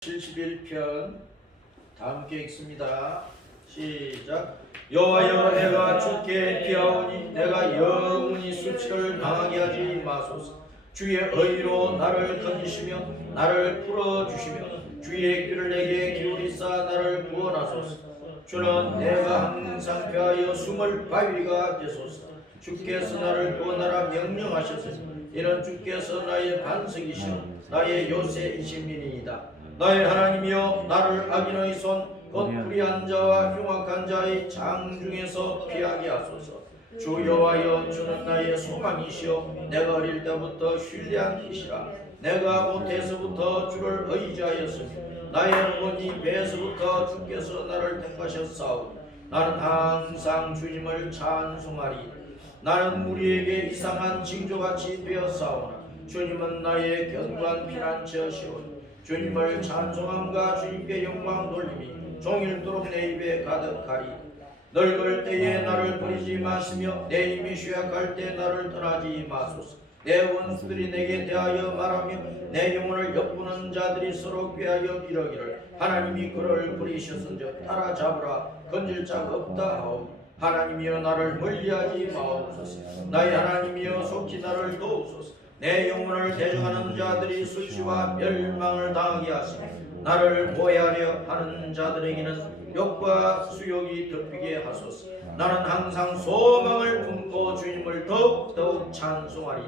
71편 다 함께 읽습니다. 시작. 여호와여, 내가 주께 피하오니 내가 영원히 수치를 당하게 하지 마소서. 주의 의로 나를 건지시며 나를 풀어주시며 주의 귀를 내게 기울이사 나를 구원하소서. 주는 내가 항상 피하여 숨을 바위가 되소서. 주께서 나를 구원하라 명령하셨으니 이는 주께서 나의 반석이시오 나의 요새이심이니이다. 나의 하나님이여, 나를 악인의 손 곧 불의한 자와 흉악한 자의 장 중에서 피하게 하소서. 주 여호와여, 주는 나의 소망이시오 내가 어릴 때부터 신뢰한 이시라. 내가 모태에서부터 주를 의지하였으니 나의 어머니 배에서부터 주께서 나를 택하셨사오니 나는 항상 주님을 찬송하리. 나는 무리에게 이상한 징조같이 되었사오나 주님은 나의 견고한 피난처시오니 주님을 찬송함과 주님께 영광 돌림이 종일토록 내 입에 가득하리. 늙을 때에 나를 버리지 마시며 내 힘이 쇠약할 때 나를 떠나지 마소서. 내 원수들이 내게 대하여 말하며 내 영혼을 엿보는 자들이 서로 꾀하여 이러기를 하나님이 그를 버리셨은즉 따라잡으라 건질 자가 없다 하오니 하나님이여, 나를 멀리하지 마옵소서. 나의 하나님이여, 속히 나를 도우소서. 내 영혼을 대적하는 자들이 수치와 멸망을 당하게 하시고 나를 모해하려 하는 자들에게는 욕과 수욕이 덮이게 하소서. 나는 항상 소망을 품고 주님을 더욱 찬송하리.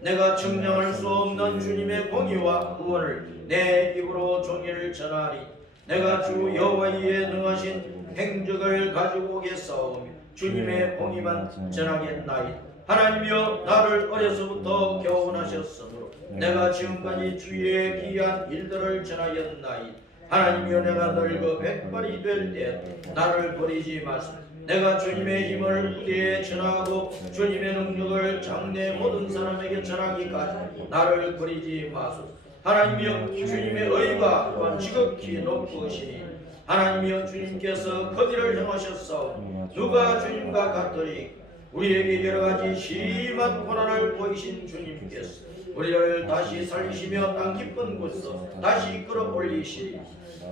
내가 측량할 수 없는 주님의 공의와 구원을 내 입으로 종일 전하리. 내가 주 여호와의 능하신 행적을 가지고 오겠사오며 주님의 공의만 전하겠나이다. 하나님이여, 나를 어려서부터 교훈하셨으므로 내가 지금까지 주의 기이한 일들을 전하였나이다. 하나님이여, 내가 늙어 백발이 될 때 나를 버리지 마소서. 내가 주님의 힘을 무대에 전하고 주님의 능력을 장래 모든 사람에게 전하기까지 나를 버리지 마소서. 하나님이여, 주님의 의가 또한 지극히 높으시니 하나님이여, 주님께서 거기를 향하셨사오니 누가 주님과 같으리. 우리에게 여러가지 심한 고난을 보이신 주님께서 우리를 다시 살리시며 땅 깊은 곳에서 다시 끌어올리시리.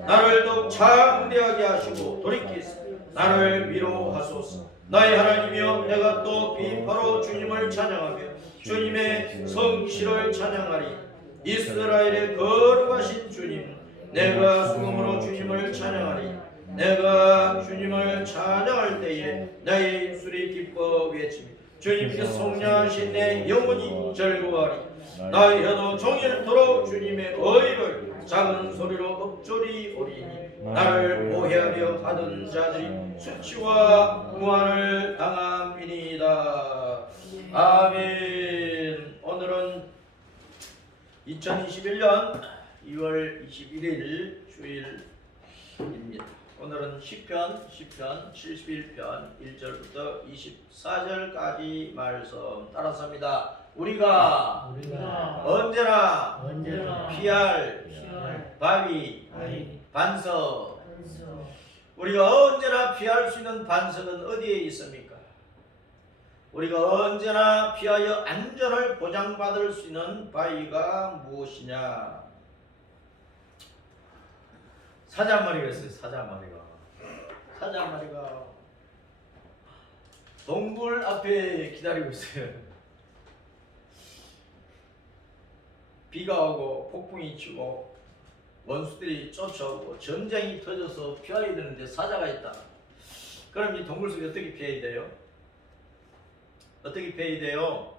나를 더욱 창대하게 하시고 돌이키사 나를 위로하소서. 나의 하나님이여, 내가 또 비파로 주님을 찬양하며 주님의 성실을 찬양하리. 이스라엘의 거룩하신 주님, 내가 수금으로 주님을 찬양하리. 내가 주님을 찬양할 때에 나의 입술이 기뻐 외치며 주님께 속량하신 내 영혼이 즐거워하리. 나의 혀도 종일토록 주님의 의를 작은 소리로 읊조리 오리니 나를 모해하려 하던 자들이 수치와 무한을 당함이니이다. 아멘. 오늘은 2021년 2월 21일 주일입니다. 오늘은 시편 71편 1절부터 24절까지 말씀 따라서 합니다. 우리가 언제나 피할 바위 반석. 우리가 언제나 피할 수 있는 반석은 어디에 있습니까? 우리가 언제나 피하여 안전을 보장받을 수 있는 바위가 무엇이냐? 사자 한 마리가 있어요. 사자 한 마리가 동굴 앞에 기다리고 있어요. 비가 오고 폭풍이 치고 원수들이 쫓아오고 전쟁이 터져서 피해야 되는데 사자가 있다. 그럼 이 동굴 속에 어떻게 피해야 돼요? 어떻게 피해야 돼요?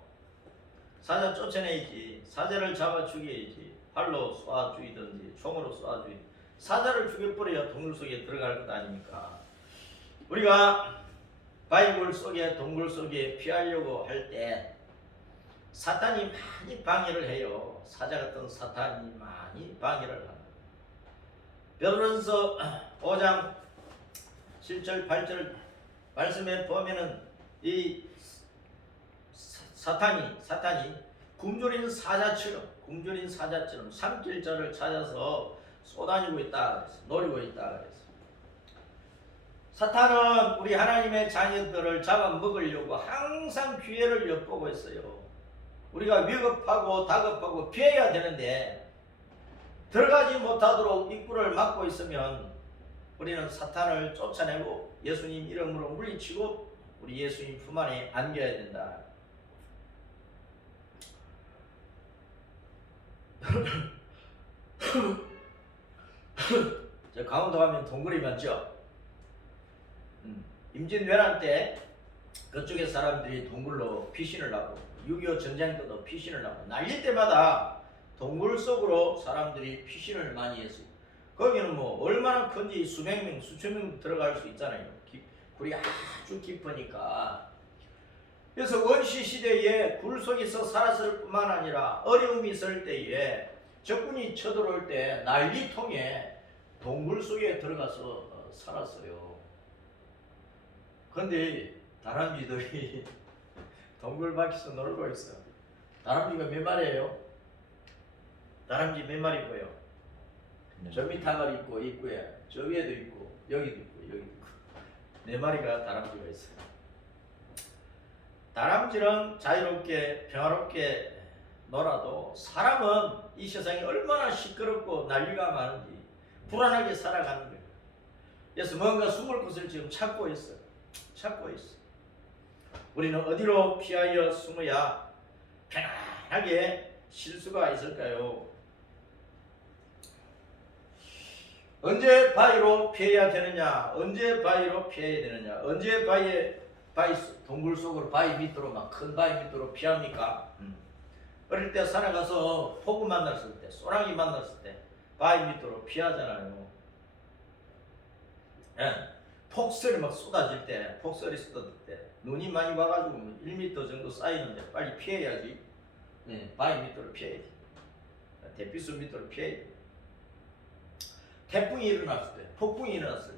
사자 쫓아내야지. 사자를 잡아 죽여야지. 활로 쏴 죽이든지 총으로 쏴 죽이든지. 사자를 죽여버려야 동굴 속에 들어갈 것 아닙니까? 우리가 바이블 속에 동굴 속에 피하려고 할 때 사탄이 많이 방해를 해요. 사자 같은 사탄이 많이 방해를 합니다. 베드로전서 5장 7절 8절 말씀에 보면은 이 사탄이 굶주린 사자처럼 삼킬 자를 찾아서 쏘다니고 있다 그랬어. 노리고 있다 그랬어. 사탄은 우리 하나님의 자녀들을 잡아먹으려고 항상 기회를 엿보고 있어요. 우리가 위급하고 다급하고 피해야 되는데 들어가지 못하도록 입구를 막고 있으면 우리는 사탄을 쫓아내고 예수님 이름으로 물리치고 우리 예수님 품 안에 안겨야 된다. 저 강원도 가면 동굴이 많죠. 임진왜란 때 그쪽에 사람들이 동굴로 피신을 하고 6.25 전쟁 때도 피신을 하고 난리 때마다 동굴 속으로 사람들이 피신을 많이 했어요. 거기는 뭐 얼마나 큰지 수백 명, 수천 명 들어갈 수 있잖아요. 굴이 아주 깊으니까. 그래서 원시 시대에 굴 속에서 살았을 뿐만 아니라 어려움이 있을 때에 적군이 쳐들어올 때 난리통에 동굴 속에 들어가서 살았어요. 그런데 다람쥐들이 동굴 밖에서 놀고 있어. 다람쥐가 몇 마리예요? 다람쥐 몇 마리 보여? 저 밑에 한 마리 있고 입구에 저 위에도 있고 여기도 있고 여기도 있고 네 마리가 다람쥐가 있어요. 다람쥐는 자유롭게 평화롭게 놀아도 사람은 이 세상이 얼마나 시끄럽고 난리가 많은지 불안하게 살아가는 거예요. 그래서 뭔가 숨을 곳을 지금 찾고 있어요. 찾고 있어. 우리는 어디로 피하여 숨어야 편안하게 쉴 수가 있을까요? 언제 바위로 피해야 되느냐? 언제 바위로 피해야 되느냐? 언제 바위 동굴 속으로 바위 밑으로 막 큰 바위 밑으로 피합니까? 어릴 때 산에 가서 폭우 만났을 때, 소나기 만났을 때 바위 밑으로 피하잖아요. 예. 폭설이 막 쏟아질 때, 폭설이 쏟아질 때 눈이 많이 와가지고 1m 정도 쌓이는데 빨리 피해야지. 네, 바위 밑으로 피해야지. 대피소 밑으로 피해야지. 태풍이 일어났을 때, 폭풍이 일어났을 때,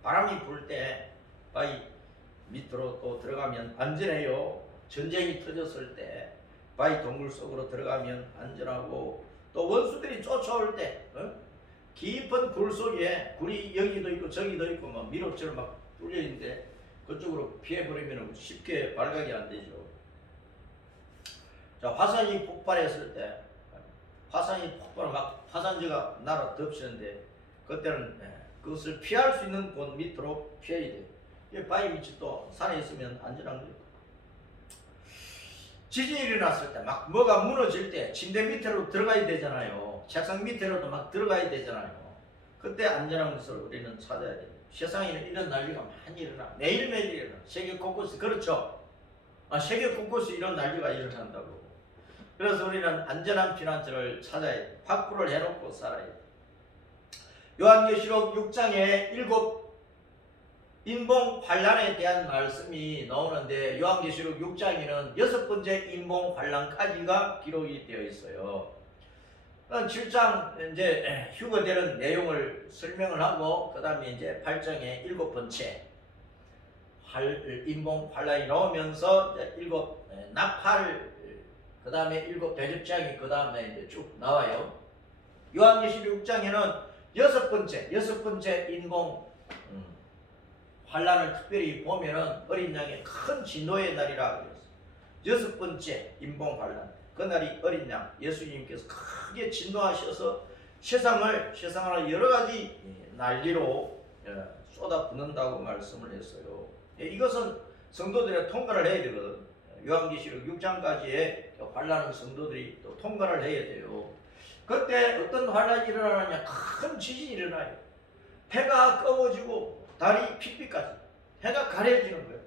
바람이 불 때 바위 밑으로 또 들어가면 안전해요. 전쟁이 터졌을 때 바위 동굴 속으로 들어가면 안전하고 또 원수들이 쫓아올 때 깊은 굴 속에 굴이 여기도 있고 저기도 있고 막 미로처럼 막 뚫려 있는데 그쪽으로 피해버리면 쉽게 발각이 안 되죠. 자, 화산이 폭발했을 때 화산이 폭발 막 화산재가 날아 덮치는데 그때는 그것을 피할 수 있는 곳 밑으로 피해야 돼요. 바위 밑이 또 산에 있으면 안전한 거예요. 지진이 일어났을 때 막 뭐가 무너질 때 침대 밑으로 들어가야 되잖아요. 책상 밑으로도 막 들어가야 되잖아요. 그때 안전한 것을 우리는 찾아야 돼요. 세상에는 이런 난리가 많이 일어나. 매일매일 일어나. 세계 곳곳에 그렇죠. 세계 곳곳에 이런 난리가 일어난다고. 그래서 우리는 안전한 피난처를 찾아야 돼. 확보를 해놓고 살아야 돼. 요한계시록 6장에 7 인봉 환란에 대한 말씀이 나오는데 요한계시록 6장에는 6번째 인봉 환란까지가 기록이 되어 있어요. 7장 이제 휴거되는 내용을 설명을 하고 그 다음에 이제 8장에 7번째 인봉 환란이 나오면서 7 나팔 그 다음에 7 대접장이 그 다음에 이제 쭉 나와요. 요한계시록 6장에는 6번째 인봉 환란을 특별히 보면은 어린 양의 큰 진노의 날이라고 그랬어요. 6번째 인봉 환란. 그날이 어린 양 예수님께서 크게 진노하셔서 세상을 여러 가지 난리로 쏟아붓는다고 말씀을 했어요. 이것은 성도들이 통과를 해야 되거든. 요한계시록 6장까지의 환란은 성도들이 또 통과를 해야 돼요. 그때 어떤 환란이 일어나느냐? 큰 지진이 일어나요. 해가 꺼워지고 달이 핏빛까지 해가 가려지는 거예요.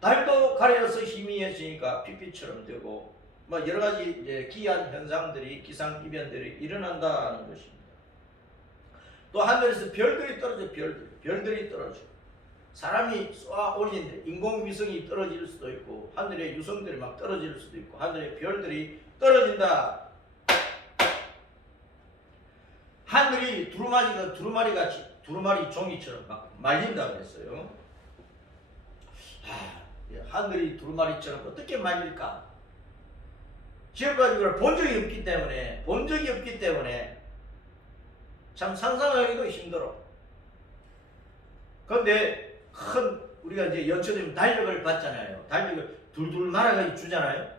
달도 가려서 희미해지니까 핏빛처럼 되고 뭐 여러 가지 이제 기이한 현상들이 기상 이변들이 일어난다는 것입니다. 또 하늘에서 별들이 떨어져 별들이 떨어져 사람이 쏘아 올리는데 인공위성이 떨어질 수도 있고 하늘에 유성들이 막 떨어질 수도 있고 하늘에 별들이 떨어진다. 하늘이 두루마리 종이처럼 막 말린다 그랬어요. 하늘이 두루마리처럼 어떻게 말릴까? 지금까지 그걸 본 적이 없기 때문에 참 상상하기도 힘들어. 그런데 우리가 이제 연초되면 달력을 받잖아요. 달력을 둘둘 말아가지고 주잖아요.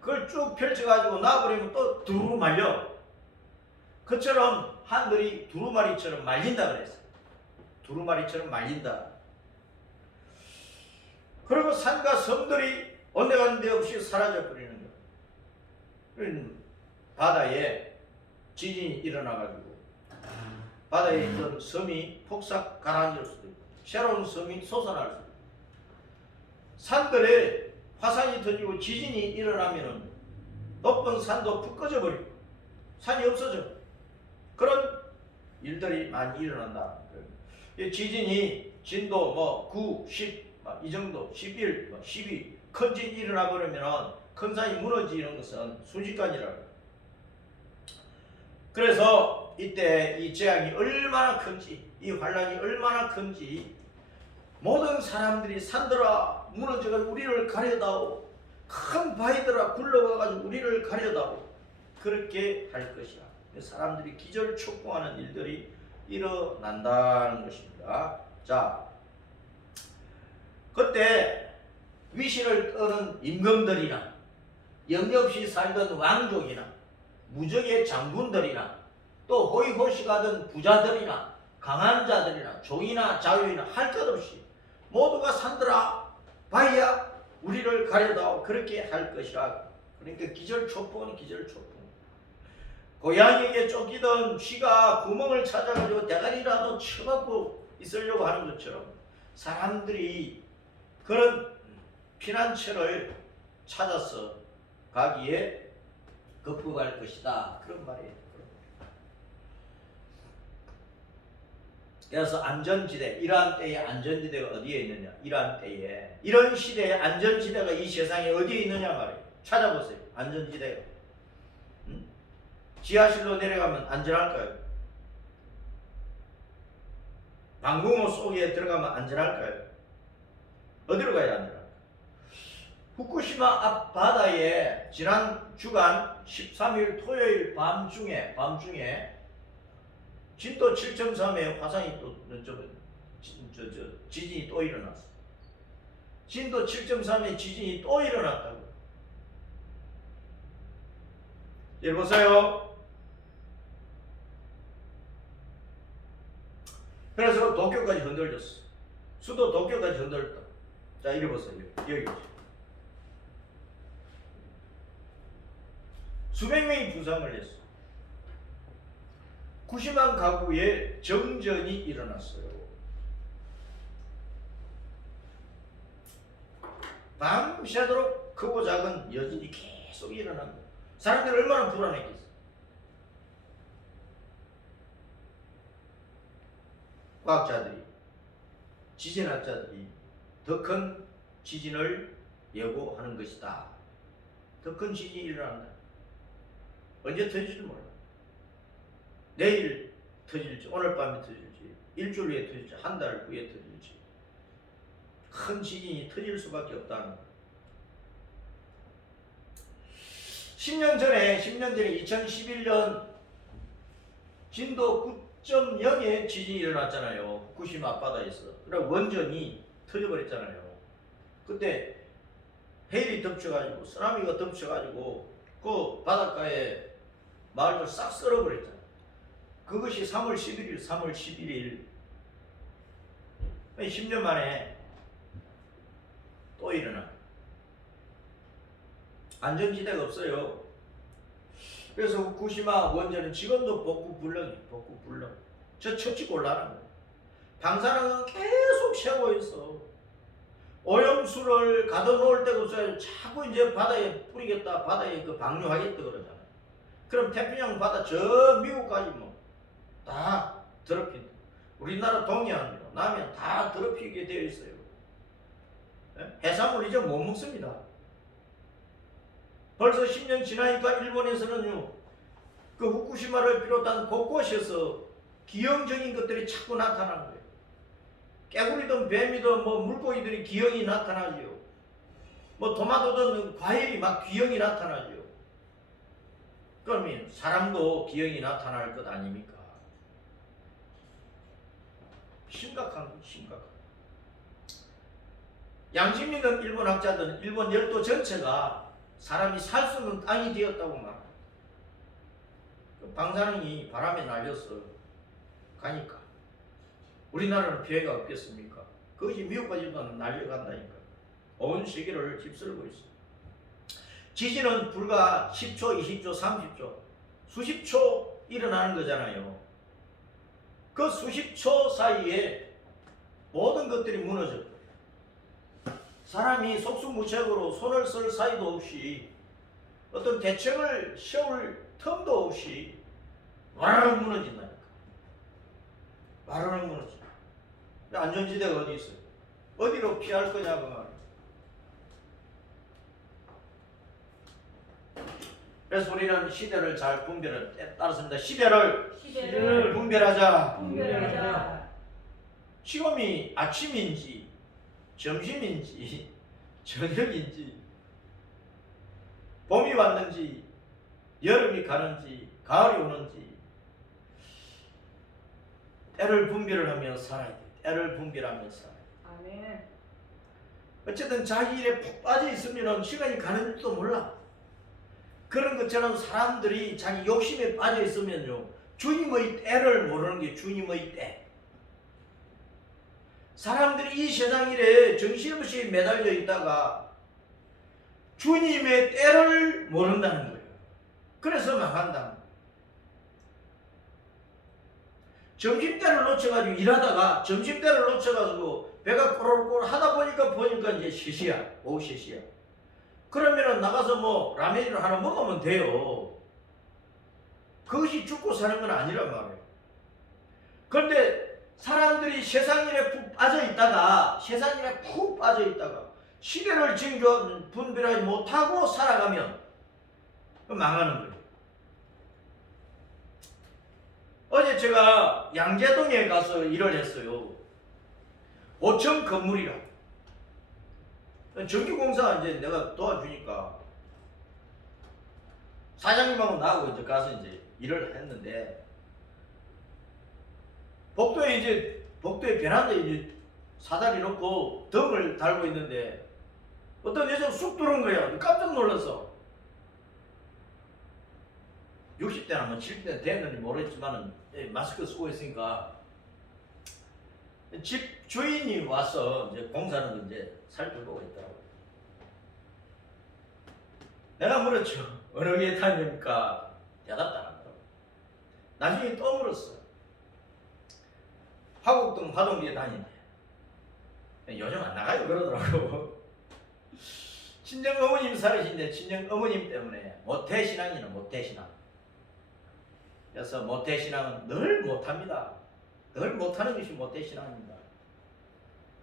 그걸 쭉 펼쳐가지고 놔버리면 또 두루 말려. 그처럼 하늘이 두루마리처럼 말린다 그랬어요. 두루마리처럼 말린다. 그리고 산과 섬들이 온데간데 없이 사라져 버리는 거예요. 바다에 지진이 일어나가지고 바다에 있던 섬이 폭삭 가라앉을 수도 있고 새로운 섬이 솟아날 수도 있고 산들에 화산이 터지고 지진이 일어나면은 높은 산도 푹 꺼져버리고 산이 없어져. 그런 일들이 많이 일어난다. 지진이 진도 뭐 9, 10 이 정도 11, 12 큰 진이 일어나 버리면 큰 산이 무너지는 것은 순식간이라고. 그래서 이때 이 재앙이 얼마나 큰지, 이 환란이 얼마나 큰지 모든 사람들이 산들아 무너져가지고 우리를 가려다오, 큰 바위들아 굴러가가지고 우리를 가려다오, 그렇게 할 것이야. 사람들이 기절촉구하는 일들이 일어난다는 것입니다. 자, 그때 위신을 떠는 임금들이나 영역없이 살던 왕족이나 무적의 장군들이나 또 호의호식하던 부자들이나 강한 자들이나 종이나 자유이나 할 것 없이 모두가 산들아 바위야 우리를 가려다오, 그렇게 할 것이라. 그러니까 기절초풍은 기절초풍. 고양이에게 쫓기던 쥐가 구멍을 찾아가지고 대가리라도 쳐박고 있으려고 하는 것처럼 사람들이 그런 피난처를 찾아서 가기에 급급할 것이다, 그런 말이에요. 그래서 안전지대, 이러한 때의 안전지대가 어디에 있느냐? 이러한 때에, 이런 시대에 안전지대가 이 세상에 어디에 있느냐 말이에요. 찾아보세요. 안전지대가. 지하실로 내려가면 안전할까요? 방공호 속에 들어가면 안전할까요? 어디로 가야 안전할까요? 후쿠시마 앞 바다에 지난 주간 13일 토요일 밤중에 진도 7.3의 화산이 또 지진이 또 일어났어. 진도 7.3의 지진이 또 일어났다고. 여기 보세요. 그래서 도쿄까지 흔들렸어. 수도 도쿄까지 흔들렸다. 자, 이리 보세요. 여기 보세요. 수백 명이 부상을 했어. 90만 가구에 정전이 일어났어요. 밤새도록 크고 작은 여진이 계속 일어난 거야. 사람들이 얼마나 불안했겠어. 과학자들이, 지진학자들이 더 큰 지진을 예고하는 것이다. 더 큰 지진이 일어난다. 언제 터질지 몰라. 내일 터질지, 오늘 밤에 터질지, 일주일 후에 터질지, 한 달 후에 터질지, 큰 지진이 터질 수밖에 없다는 거야. 10년 전에 2011년 진도 9.0의 지진이 일어났잖아요. 후쿠시마 앞바다에서. 그리고 원전이 터져버렸잖아요. 그때 해일이 덮쳐가지고, 쓰나미가 덮쳐가지고 그 바닷가에 마을을 싹 썰어버렸잖아요. 그것이 3월 11일 10년 만에 또 일어나. 안전지대가 없어요. 그래서 후쿠시마 원전은 지금도 복구불능. 저 처치 곤란한 거예요. 방사능은 계속 새고 있어. 오염수를 가둬놓을 데가 없어요. 자꾸 이제 바다에 뿌리겠다, 바다에 그 방류하겠다 그러잖아요. 그럼 태평양 바다 저 미국까지 뭐 다 더럽힌다. 우리나라 동해안, 남해안 다 더럽히게 되어 있어요. 해산물 이제 못 먹습니다. 벌써 10년 지나니까 일본에서는요, 그 후쿠시마를 비롯한 곳곳에서 기형적인 것들이 자꾸 나타나는 거예요. 깨구리든 뱀이든 뭐 물고기들이 기형이 나타나죠. 뭐 토마토든 과일이 막 기형이 나타나죠. 그러면 사람도 기형이 나타날 것 아닙니까? 심각한. 양심 있는 일본 학자들은 일본 열도 전체가 사람이 살 수 없는 땅이 되었다고 말합니다. 방사능이 바람에 날려서 가니까 우리나라는 피해가 없겠습니까? 그것이 미국까지도 날려간다니까. 온 세계를 휩쓸고 있어. 지진은 불과 10초, 20초, 30초, 수십 초 일어나는 거잖아요. 그 수십 초 사이에 모든 것들이 무너져. 사람이 속수무책으로 손을 쓸 사이도 없이 어떤 대책을 세울 틈도 없이 와르르 무너진다니까. 와르르 무너져. 안전지대가 어디 있어요? 어디로 피할 거냐고 말이에요. 그래서 우리는 시대를 잘 분별을 따랐습니다. 시대를 분별하자. 지금이 아침인지 점심인지 저녁인지 봄이 왔는지 여름이 가는지 가을이 오는지 때를 분별을 하며 살아야 돼. 때를 분별하며 살아야 돼. 아멘. 어쨌든 자기 일에 푹 빠져 있으면 시간이 가는 줄도 몰라. 그런 것처럼 사람들이 자기 욕심에 빠져 있으면요, 주님의 때를 모르는 게 주님의 때. 사람들이 이 세상 일에 정신없이 매달려 있다가 주님의 때를 모른다는 거예요. 그래서 망한다. 점심때를 놓쳐가지고 일하다가 점심때를 놓쳐가지고 배가 꼬르륵 하다 보니까 이제 3시야. 오후 3시야. 그러면은 나가서 뭐 라면이나 하나 먹으면 돼요. 그것이 죽고 사는 건 아니란 말이에요. 그런데 사람들이 세상 일에 푹 빠져 있다가 시대를 지금 분별하지 못하고 살아가면 망하는 거예요. 어제 제가 양재동에 가서 일을 했어요. 5층 건물이라. 전기공사 이제 내가 도와주니까 사장님하고 나하고 이제 가서 이제 일을 했는데 복도에 베란다에 이제 사다리 놓고 등을 달고 있는데 어떤 여자가 쑥 들어온 거야. 깜짝 놀랐어. 60대나 뭐 70대 됐는지 모르겠지만은 마스크 쓰고 있으니까 집 주인이 와서 이제 공사는 이제 살펴보고 있더라고요. 내가 물었죠. 어느 게 다닙니까? 대답도 안 하더라고요. 나중에 또 물었어. 화곡동 화동리에 다니는데 요즘 안 나가요 그러더라고. 친정 어머님 살으신데 친정 어머님 때문에 모태신앙이나 모태신앙. 그래서 모태신앙은 늘 못합니다. 늘 못하는 것이 모태신앙입니다.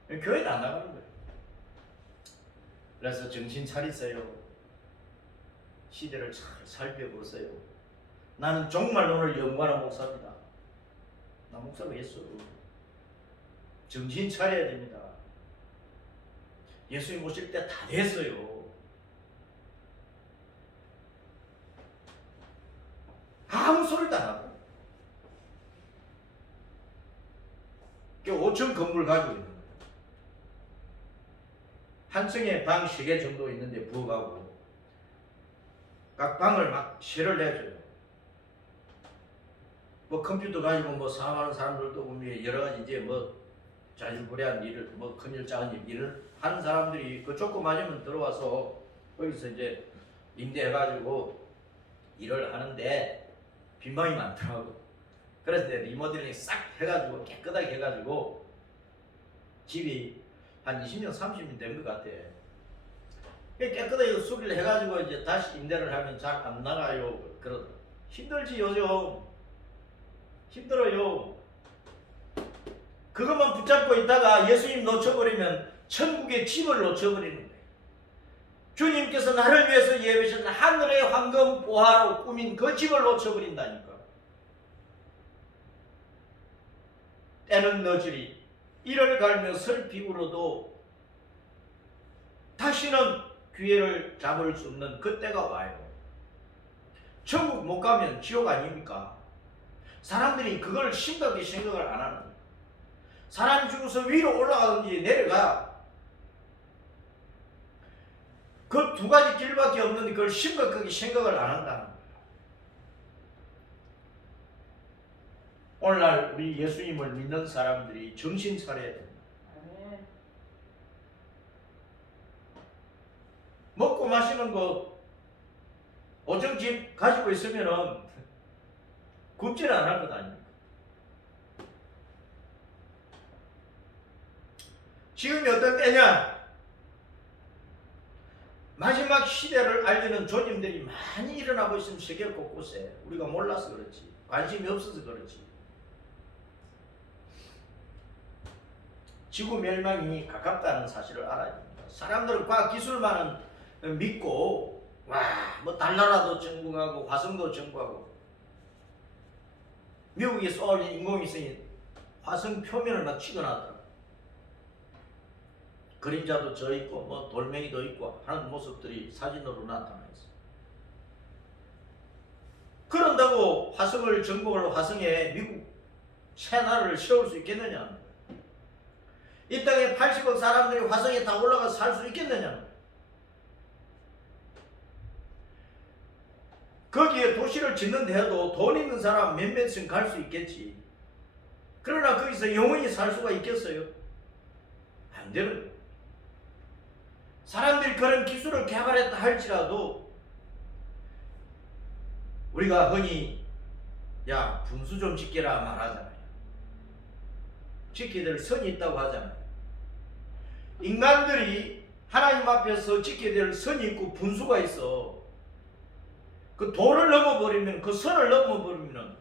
교회도 안 나가는 거예요. 그래서 정신 차리세요. 시대를 잘 살펴보세요. 나는 정말 오늘 영원한 목사입니다. 나 목사로 했어. 정신 차려야 됩니다. 예수님 오실 때 다 됐어요. 아무 소리도 안 하고 5층 건물 가지고 있는 거예요. 한 층에 방 3개 정도 있는데 부엌하고 각 방을 막 세를 내줘요. 뭐 컴퓨터 가지고 뭐 사업하는 사람들도 보면 여러 가지 이제 뭐 자질구레한 일을 뭐 큰일 작은 일을 하는 사람들이 그 조그마하면 들어와서 거기서 이제 임대해가지고 일을 하는데 빈방이 많더라고. 그래서 이제 리모델링 싹 해가지고 깨끗하게 해가지고 집이 한 20년 30년 된 것 같아. 깨끗하게 수리를 해가지고 이제 다시 임대를 하면 잘 안 나가요. 그러더라고. 힘들지 요즘. 힘들어요. 그것만 붙잡고 있다가 예수님 놓쳐버리면 천국의 집을 놓쳐버리는 거예요. 주님께서 나를 위해서 예비하신 하늘의 황금 보화로 꾸민 그 집을 놓쳐버린다니까. 때는 너지리 이를 갈며 슬피우로도 다시는 기회를 잡을 수 없는 그때가 와요. 천국 못 가면 지옥 아닙니까? 사람들이 그걸 심각하게 생각을 안 하는 거예요. 사람이 죽어서 위로 올라가든지 내려가. 그 두 가지 길밖에 없는데 그걸 심각하게 생각을 안 한다는 거예요. 오늘날 우리 예수님을 믿는 사람들이 정신 차려야 됩니다. 먹고 마시는 거 오정집 가지고 있으면은 굶지는 안 할 것 아닙니까? 지금이 어떤 때냐? 마지막 시대를 알리는 조짐들이 많이 일어나고 있으면 세계 곳곳에 우리가 몰라서 그렇지, 관심이 없어서 그렇지. 지구 멸망이 가깝다는 사실을 알아야 됩니다. 사람들은 과학 기술만은 믿고 뭐 달나라도 정복하고 화성도 정복하고, 미국이 쏘아올린 인공위성이 화성 표면을 막 치고나더라고요. 그림자도 져 있고 뭐 돌멩이도 있고 하는 모습들이 사진으로 나타나 있어요. 그런다고 화성을 정복을 화성에 미국 새 나라를 세울 수 있겠느냐? 이 땅에 80억 사람들이 화성에 다 올라가 살 수 있겠느냐? 거기에 도시를 짓는데 해도 돈 있는 사람 몇몇은 갈 수 있겠지. 그러나 거기서 영원히 살 수가 있겠어요? 안 되는 거예요. 사람들이 그런 기술을 개발했다 할지라도 우리가 흔히 야 분수 좀 지켜라 말하잖아요. 지켜야 될 선이 있다고 하잖아요. 인간들이 하나님 앞에서 지켜야 될 선이 있고 분수가 있어. 그 도를 넘어버리면, 그 선을 넘어버리면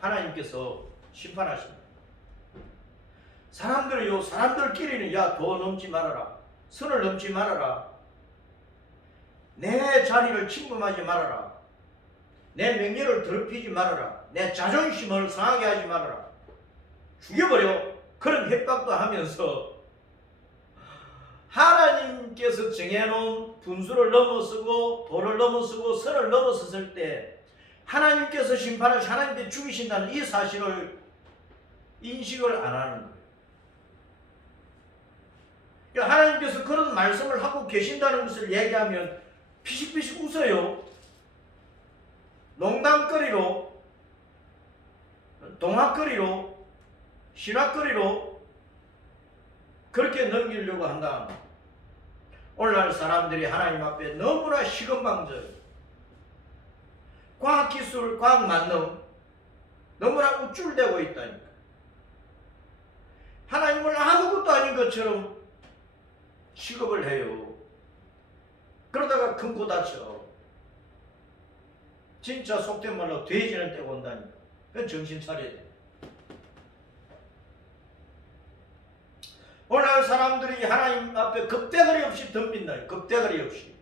하나님께서 심판하십니다. 사람들이요, 사람들끼리는 야 도 넘지 말아라, 선을 넘지 말아라, 내 자리를 침범하지 말아라, 내 명예를 더럽히지 말아라, 내 자존심을 상하게 하지 말아라, 죽여버려, 그런 협박도 하면서 하나님께서 정해놓은 분수를 넘어서고 도를 넘어서고 선을 넘어섰을 때 하나님께서 심판을 하나님께 죽이신다는 이 사실을 인식을 안 하는 거예요. 그러니까 하나님께서 그런 말씀을 하고 계신다는 것을 얘기하면 피식피식 웃어요. 농담거리로, 동화거리로, 신화거리로 그렇게 넘기려고 한다. 오늘날 사람들이 하나님 앞에 너무나 시건방져요. 과학기술, 과학만능 너무나 우쭐대고 있다니까. 하나님을 아무것도 아닌 것처럼 취급을 해요. 그러다가 금고 다쳐. 진짜 속된 말로 돼지는 떼고 온다니까. 그건 정신 차려야 돼. 오늘날 사람들이 하나님 앞에 겁대가리 없이 덤빈다. 겁대가리 없이.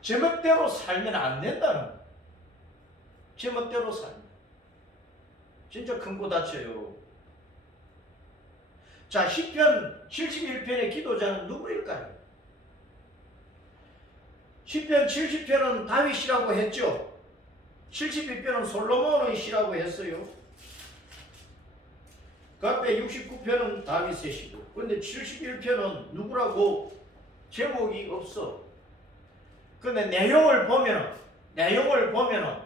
제멋대로 살면 안 된다는 거야. 제멋대로 살면 진짜 큰거 다쳐요. 자, 시편 71편의 기도자는 누구일까요? 시편 70편은 다윗이라고 했죠. 72편은 솔로몬의 시라고 했어요. 그 앞에 69편은 다윗의 시고, 그런데 71편은 누구라고 제목이 없어. 근데 내용을 보면은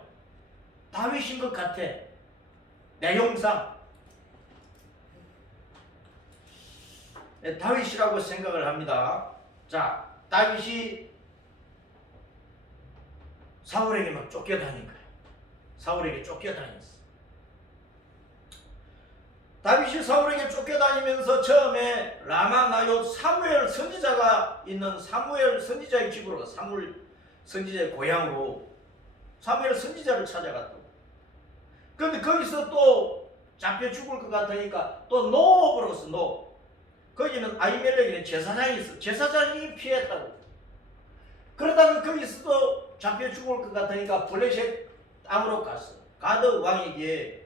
다윗인 것 같아. 내용상 다윗이라고 생각을 합니다. 자, 다윗이 사울에게 막 쫓겨다닌 거야. 사울에게 쫓겨다녔어. 다윗이 사울에게 쫓겨다니면서 처음에 라마나요 사무엘 선지자가 있는 사무엘 선지자의 집으로 가. 사무엘 선지자의 고향으로 사무엘 선지자를 찾아갔다고. 그런데 거기서 또 잡혀 죽을 것 같으니까 또 노업으로 갔어. 노업. 거기는 아히멜렉이는 제사장이 있어. 제사장이 피했다고. 그러다가 거기서 또 잡혀 죽을 것 같으니까 블레셋 땅으로 갔어. 가드 왕에게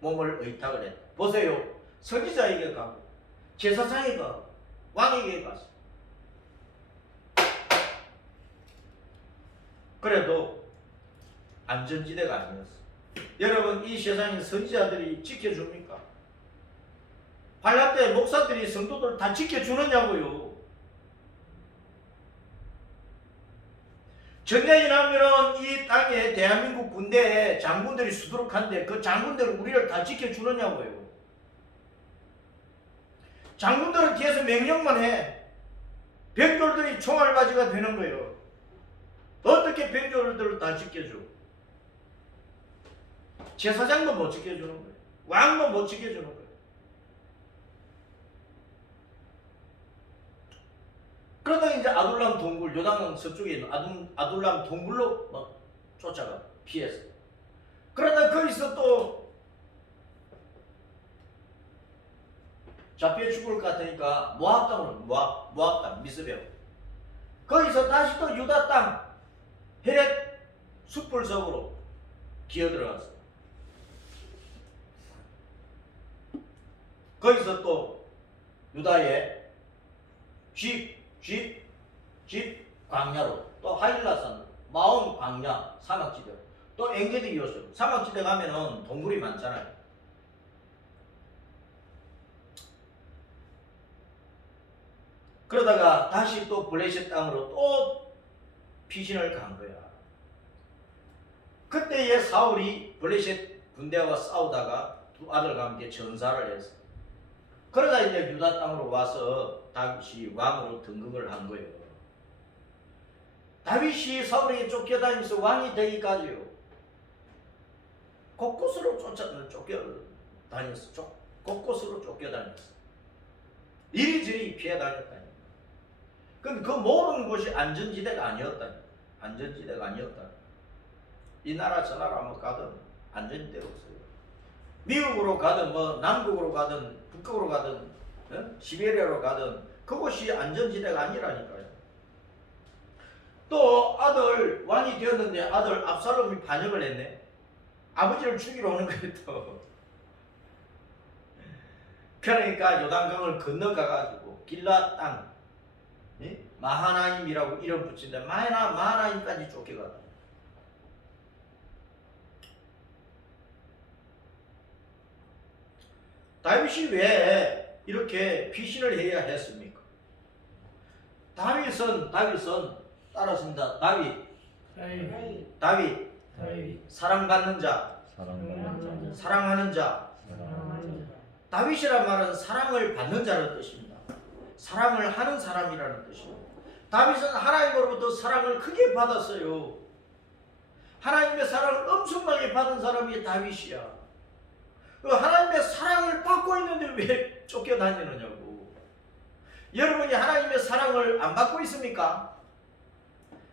몸을 의탁을 했다. 보세요. 선지자에게 가고 제사장에게 가고 왕에게 갔어. 그래도 안전지대가 아니었어. 여러분, 이 세상에 선지자들이 지켜줍니까? 환란 때 목사들이 성도들 다 지켜주느냐고요. 전쟁이 나면은 이 땅에 대한민국 군대에 장군들이 수두룩한데 그 장군들은 우리를 다 지켜주느냐고요. 장군들은 뒤에서 명령만 해. 병졸들이 총알바지가 되는 거예요. 어떻게 병졸들을 다 지켜줘? 제사장도 못 지켜주는 거예요. 왕도 못 지켜주는 거예요. 그러다 이제 아둘람 동굴, 요단강 서쪽에 있는 아둘람 동굴로 막 쫓아가 피해서. 그러다 거기서 또 잡혀 죽을 것 같으니까 모압 땅으로 모압 땅 미스베. 거기서 다시 또 유다 땅 헤렛 숯불 속으로 기어 들어갔어. 거기서 또 유다의 집 광야로 또 하일라산 마온 광야 사막지대 또 엔게디 이었어요. 사막지대 가면은 동굴이 많잖아요. 그러다가 다시 또 블레셋 땅으로 또 피신을 간 거야. 그때에 사울이 블레셋 군대와 싸우다가 두 아들과 함께 전사를 했어. 그러다 이제 유다 땅으로 와서 다윗이 왕으로 등극을 한 거예요. 다윗이 사울에게 쫓겨다니면서 왕이 되기까지요. 곳곳으로 쫓겨다녔어. 곳곳으로 쫓겨다녔어. 이리저리 피해 다녔다니까. 근데 그 모든 곳이 안전지대가 아니었다니까. 안전지대가 아니었다. 이 나라 저 나라 뭐 가든 안전지대가 없어요. 미국으로 가든 뭐 남극으로 가든 북극으로 가든 시베리아로 가든 그곳이 안전지대가 아니라니까요. 또 아들 왕이 되었는데 아들 압살롬이 반역을 했네. 아버지를 죽이러 오는 거예요 또. 그러니까 요단강을 건너가가지고 길라 땅 마하나임이라고 이름 붙인데 마하나임까지 쫓겨갔다. 다윗이 왜 이렇게 피신을 해야 했습니까? 다윗은 따랐습니다. 다윗 사랑받는 자, 사랑하는 자. 다윗이란 말은 사랑을 받는 자라는 뜻입니다. 사랑을 하는 사람이라는 뜻입니다. 다윗은 하나님으로부터 사랑을 크게 받았어요. 하나님의 사랑을 엄청나게 받은 사람이 다윗이야. 하나님의 사랑을 받고 있는데 왜 쫓겨다니느냐고. 여러분이 하나님의 사랑을 안 받고 있습니까?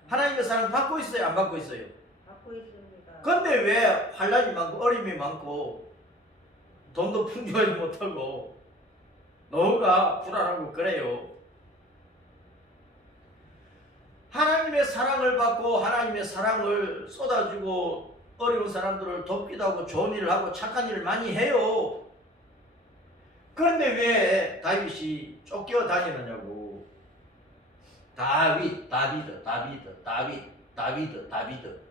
하나님의 사랑 받고 있어요? 안 받고 있어요? 받고 있습니다. 근데 왜 환난이 많고 어림이 많고 돈도 풍족하지 못하고 너무가 불안하고 그래요? 하나님의 사랑을 받고 하나님의 사랑을 쏟아주고 어려운 사람들을 돕기도 하고 좋은 일을 하고 착한 일을 많이 해요. 그런데 왜 다윗이 쫓겨다니느냐고. 다비드.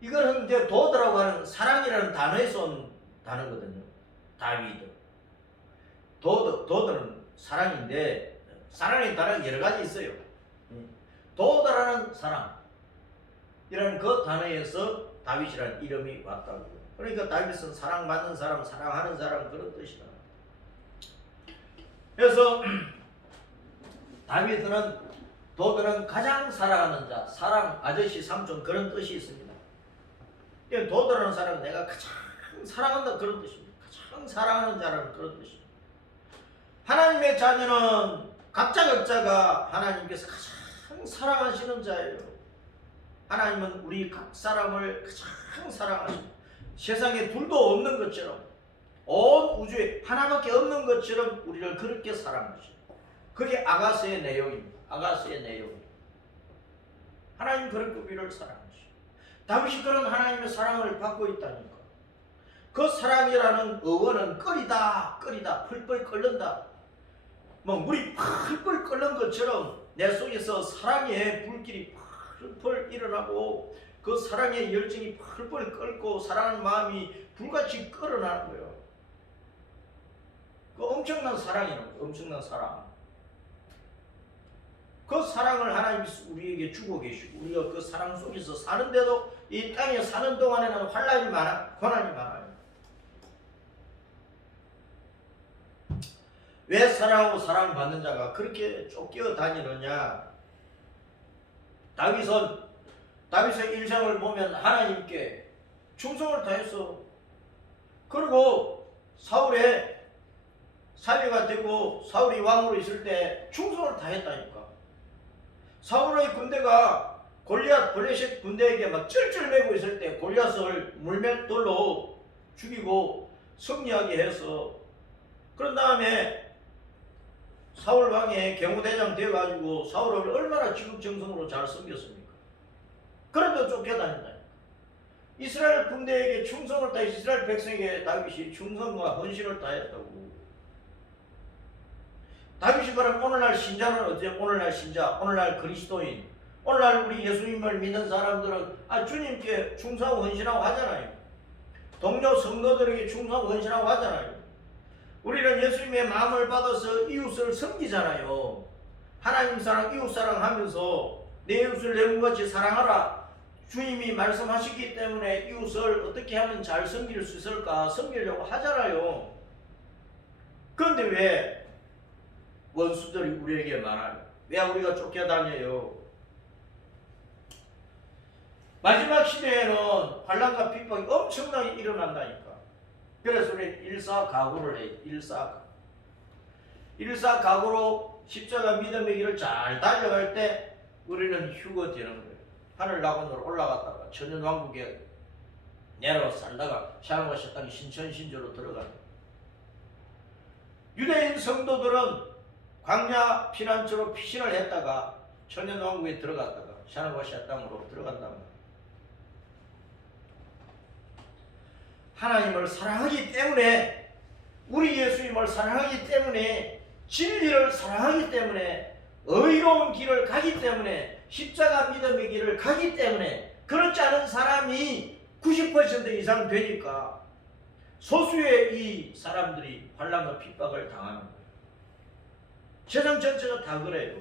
이거는 이제 도드라고 하는 사랑이라는 단어에서 온 단어거든요. 다비드. 도드는 사랑인데 사랑의 단어가 여러 가지 있어요. 도드라는 사랑. 이라는 그 단어에서 다윗이라는 이름이 왔다고. 그러니까 다윗은 사랑받는 사람, 사랑하는 사람 그런 뜻이다. 그래서 도드는 가장 사랑하는 자, 사랑, 아저씨, 삼촌 그런 뜻이 있습니다. 도드라는 사람은 내가 가장 사랑한다 그런 뜻입니다. 가장 사랑하는 자라는 그런 뜻입니다. 하나님의 자녀는 각자가 하나님께서 가장 사랑하시는 자예요. 하나님은 우리 각 사람을 가장 사랑하십니다. 세상에 둘도 없는 것처럼 온 우주에 하나밖에 없는 것처럼 우리를 그렇게 사랑하십니다. 그게 아가서의 내용입니다. 아가서의 내용입니다. 하나님 그렇게 우리를 사랑하십니다. 다윗이 그런 하나님의 사랑을 받고 있다니까. 그 사랑이라는 어원은 끓이다 펄펄 끓는다. 뭐 물이 펄펄 끓는 것처럼 내 속에서 사랑의 불길이 펄펄 일어나고 그 사랑의 열정이 펄펄 끓고 사랑하는 마음이 불같이 끓어나는 거예요. 그 엄청난 사랑이라고. 엄청난 사랑. 그 사랑을 하나님이 우리에게 주고 계시고 우리가 그 사랑 속에서 사는데도 이 땅에 사는 동안에는 환난이 많아, 고난이 많아요. 왜 사랑하고 사랑받는 자가 그렇게 쫓겨 다니느냐? 다윗의 일생을 보면 하나님께 충성을 다했어. 그리고 사울의 사위가 되고 사울이 왕으로 있을 때 충성을 다했다니까. 사울의 군대가 골리앗 블레셋 군대에게 막 쩔쩔매고 있을 때 골리앗을 물맷돌로 죽이고 승리하게 해서 그런 다음에 사울 왕의 경호대장 되어가지고 사울을 얼마나 지극정성으로 잘 섬겼습니까? 그런데도 쫓겨다닌다. 이스라엘 군대에게 충성을 다해 이스라엘 백성에게 다윗이 충성과 헌신을 다했다고. 다윗이 그럼 오늘날 신자는 어때? 오늘날 신자, 오늘날 그리스도인, 오늘날 우리 예수님을 믿는 사람들은 주님께 충성하고 헌신하고 하잖아요. 동료 성도들에게 충성하고 헌신하고 하잖아요. 우리는 예수님의 마음을 받아서 이웃을 섬기잖아요. 하나님 사랑, 이웃 사랑 하면서 내 이웃을 내 몸같이 사랑하라. 주님이 말씀하시기 때문에 이웃을 어떻게 하면 잘 섬길 수 있을까 섬기려고 하잖아요. 그런데 왜 원수들이 우리에게 많아요? 왜 우리가 쫓겨다녀요? 마지막 시대에는 환난과 핍박이 엄청나게 일어난다니까. 그래서 우리는 일사각오를 해요. 일사각오로 십자가 믿음의 길을 잘 달려갈 때 우리는 휴거 되는 거예요. 하늘낙원으로 올라갔다가 천연왕국에 내려와 살다가 샤론과 셋땅이 신천신조로 들어가는 거예요. 유대인 성도들은 광야 피난처로 피신을 했다가 천연왕국에 들어갔다가 샤론과 셋땅으로 들어간단 말이에요. 하나님을 사랑하기 때문에, 우리 예수님을 사랑하기 때문에, 진리를 사랑하기 때문에, 의로운 길을 가기 때문에, 십자가 믿음의 길을 가기 때문에, 그렇지 않은 사람이 90% 이상 되니까 소수의 이 사람들이 환난과 핍박을 당하는 거예요. 세상 전체가 다 그래요.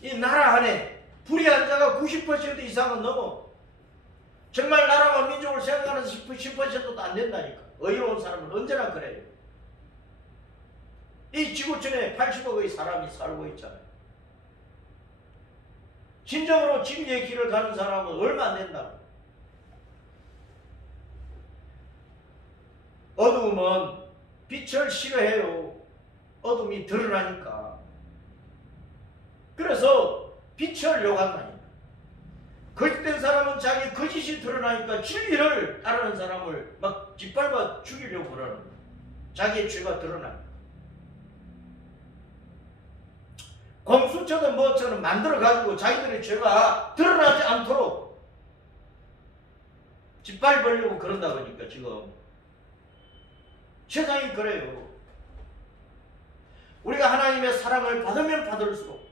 이 나라 안에 불의한 자가 90% 이상은 넘어. 정말 나라와 민족을 생각하는 10%도 안 된다니까. 의로운 사람은 언제나 그래요. 이 지구촌에 80억의 사람이 살고 있잖아요. 진정으로 진리의 길을 가는 사람은 얼마 안 된다고. 어두움은 빛을 싫어해요. 어둠이 드러나니까. 그래서 빛을 요구한다니까. 거짓된 사람은 자기 거짓이 드러나니까 진리를 따르는 사람을 막 짓밟아 죽이려고 그러는 거예요. 자기의 죄가 드러나니까. 공수처든 뭐처럼 만들어가지고 자기들의 죄가 드러나지 않도록 짓밟으려고 그런다 보니까 지금 세상이 그래요. 우리가 하나님의 사랑을 받으면 받을수록,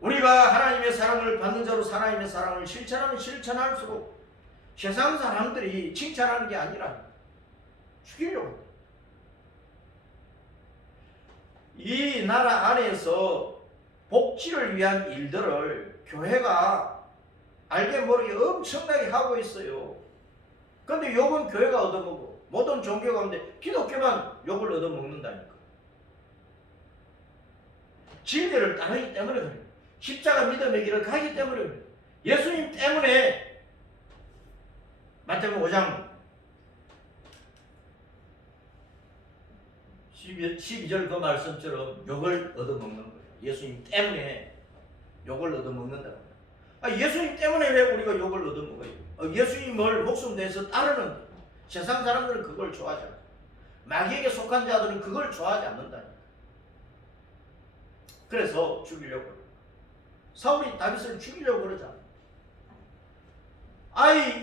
우리가 하나님의 사랑을 받는 자로 하나님의 사랑을 실천하면 실천할수록 세상 사람들이 칭찬하는 게 아니라 죽이려고 합니다. 이 나라 안에서 복지를 위한 일들을 교회가 알게 모르게 엄청나게 하고 있어요. 그런데 욕은 교회가 얻어먹고 모든 종교 가운데 기독교만 욕을 얻어먹는다니까. 진리를 따르기 때문에 그래요. 십자가 믿음의 길을 가기 때문에 그래요. 예수님 때문에 마태복음 5장 12절 그 말씀처럼 욕을 얻어먹는 거예요. 예수님 때문에 욕을 얻어먹는다. 예수님 때문에 왜 우리가 욕을 얻어먹어요? 예수님을 목숨 내서 따르는 세상 사람들은 그걸 좋아하지 않아요. 마귀에게 속한 자들은 그걸 좋아하지 않는다니까. 그래서 죽이려고 그래요. 사울이 다윗을 죽이려고 그러잖아요.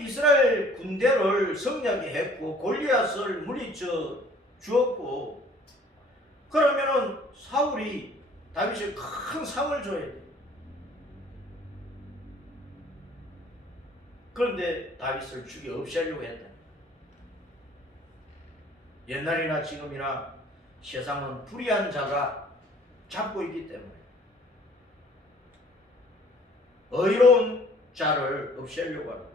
이스라엘 군대를 승리하게 했고 골리앗을 물리쳐 주었고, 그러면은 사울이 다윗에 큰 상을 줘야 돼. 그런데 다윗을 죽여 없애려고 했다. 옛날이나 지금이나 세상은 불의한 자가 잡고 있기 때문에 의로운 자를 없애려고 합니다.